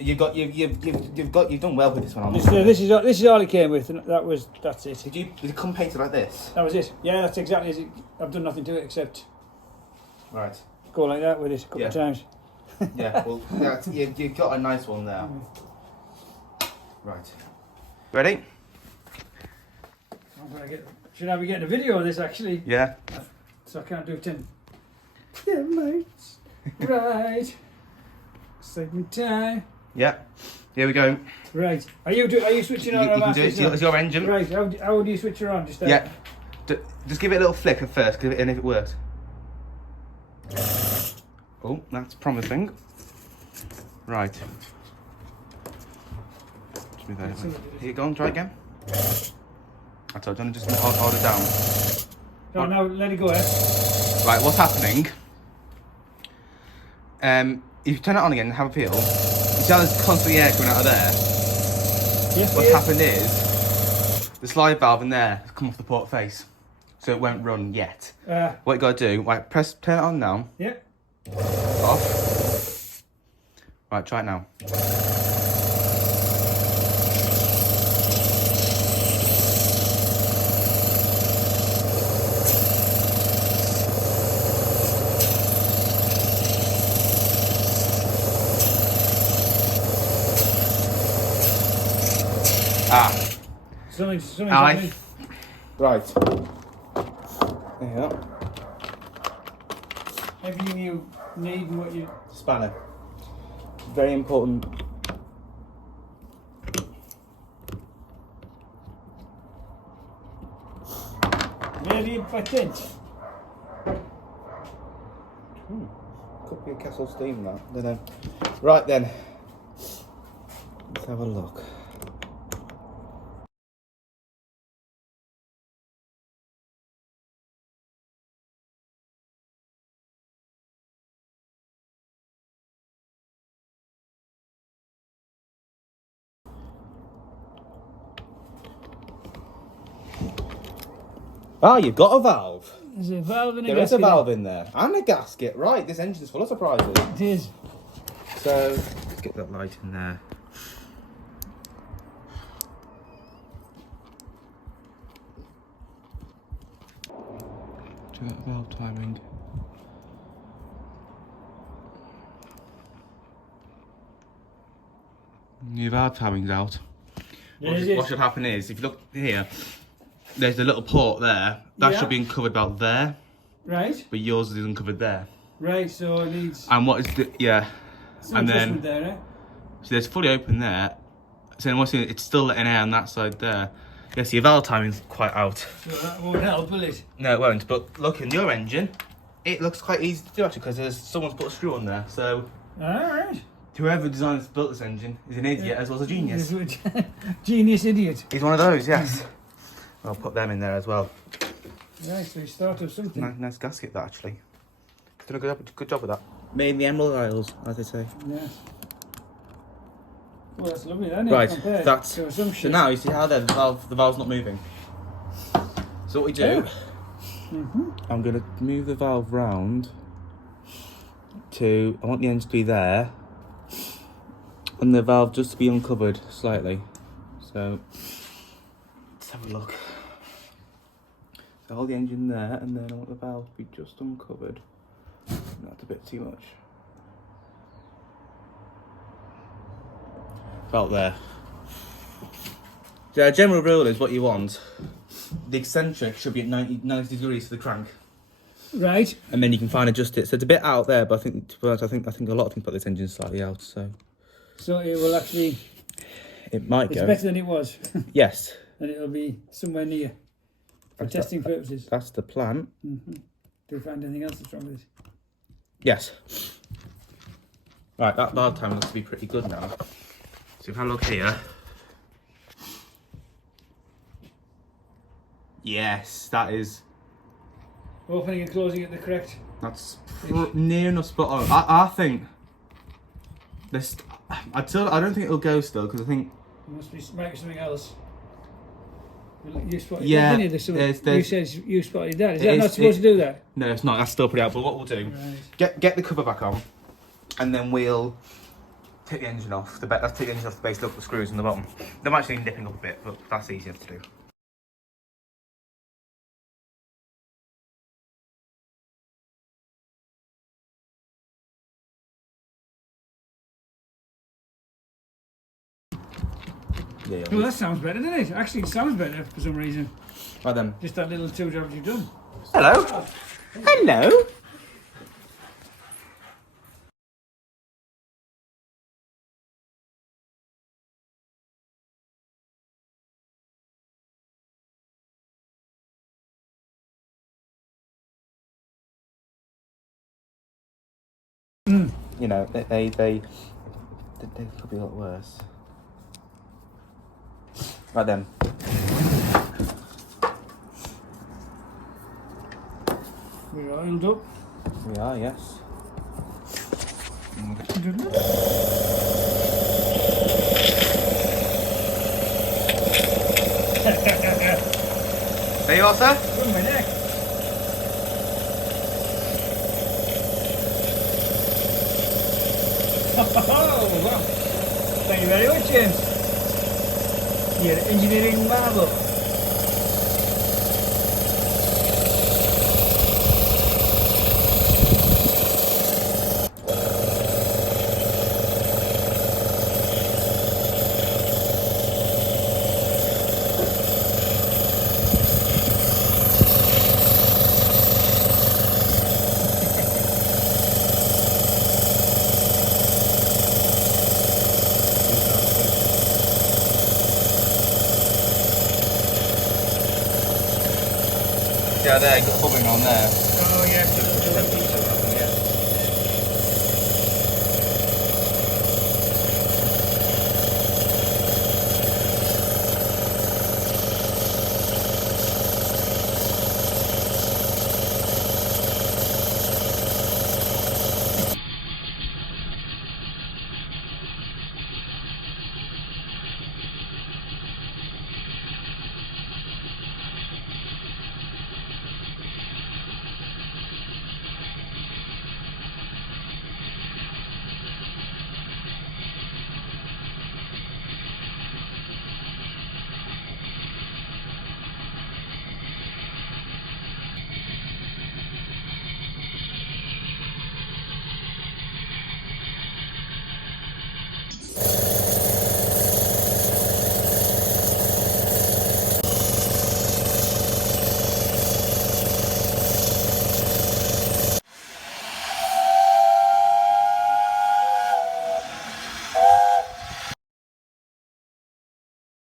You've done well with this one. This is all it came with, and that's it. Did it come painted like this? That was it. Yeah, that's exactly it. I've done nothing to it except Right. go like that with it a couple of times. Yeah. Well, you've got a nice one there. Right. Ready? Should I be getting a video of this actually? Yeah. So I can't do 10. Yeah, mates. Right. Segment time. Yeah. Here we go. Right. Are you switching on? You can do it. It's your engine. Right. How do you switch her on? Just yeah. Just give it a little flick at first, and if it works. Oh, that's promising. Right. Here you go. And try again. I told you, just hold it down. No, now let it go. Right. What's happening? If you turn it on again and have a feel, you see how there's constantly air coming out of there? Yes, What's happened is, the slide valve in there has come off the port face, so it won't run yet. What you got to do, right, turn it on now. Yeah. Off. Right, try it now. Something's happening. Right. Yeah. Everything you need and what you... Spanner. Very important. Very important. Could be a Castle Steam that. Don't know. Right then. Let's have a look. Ah, you've got a valve. There's a valve and a gasket. There is a valve in there. And a gasket. Right, this engine's full of surprises. It is. So, let's get that light in there. Do that valve timing. Your valve timing's out. What should happen is, if you look here, there's a little port there. That should be uncovered about there. Right. But yours is uncovered there. Right, so it needs... And what is the... and then... there, eh? So there's fully open there. So what's it's still letting air on that side there. Yes, your valve timing's quite out. So that won't help, will it? No, it won't. But look, in your engine, it looks quite easy to do actually, because someone's put a screw on there. So... Alright. Whoever designed built this engine is an idiot as well as a genius. Genius idiot. He's one of those, yes. I'll put them in there as well. Right, so you start with something. Nice gasket that actually. Done a good job with that. Made in the emerald isles, as they say. Yeah. Well, that's lovely, isn't it? Right, that's so now you see how the valve's not moving. So what we do, I'm going to move the valve round to, I want the engine to be there, and the valve just to be uncovered slightly. So let's have a look. So hold the engine there, and then I want the valve to be just uncovered. That's a bit too much. About there. The general rule is what you want. The eccentric should be at 90 degrees for the crank. Right. And then you can fine adjust it. So it's a bit out there, but I think a lot of things put this engine slightly out. So it will actually. It might go. It's better than it was. Yes. And it'll be somewhere near for testing purposes. That's the plan. Do you find anything else that's wrong with it? Yes. Right, that valve time looks to be pretty good now. So if I look here. Yes, that is. Opening and closing at the correct. That's near enough spot on. I think this. I don't think it'll go still because I think. It must be something else. You spotted yeah, that, you said you spotted that. Is that not supposed to do that? No, it's not. That's still pretty out. But what we'll do, get the cover back on, and then we'll take the engine off. Let's take the engine off the base, look at the screws on the bottom. They're actually nipping up a bit, but that's easier to do. Yeah, Well, that sounds better, doesn't it? Actually, it sounds better for some reason. right then. Just that little 2 jobs you've done. Hello. Hello. You know, they could be a lot worse. Right then. We're oiled up. We are, yes. There you are, sir. Good on my neck. Oh, wow. Thank you very much, James. You're an engineering marvel. Yeah, there, got bubbling on there.